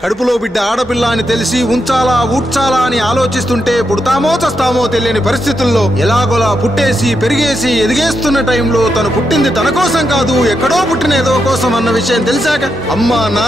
కడుపులో బిడ్డ ఆడపిల్ల అని తెలిసి ఉంచాలా ఊడ్చాలా అని ఆలోచిస్తుంటే పుడతామో చస్తామో తెలియని పరిస్థితుల్లో ఎలాగోలా పుట్టేసి పెరిగేసి ఎదిగేస్తున్న టైంలో తను పుట్టింది తన కోసం కాదు ఎక్కడో పుట్టిన ఏదో కోసం అన్న విషయం తెలిసాక అమ్మా నాన్న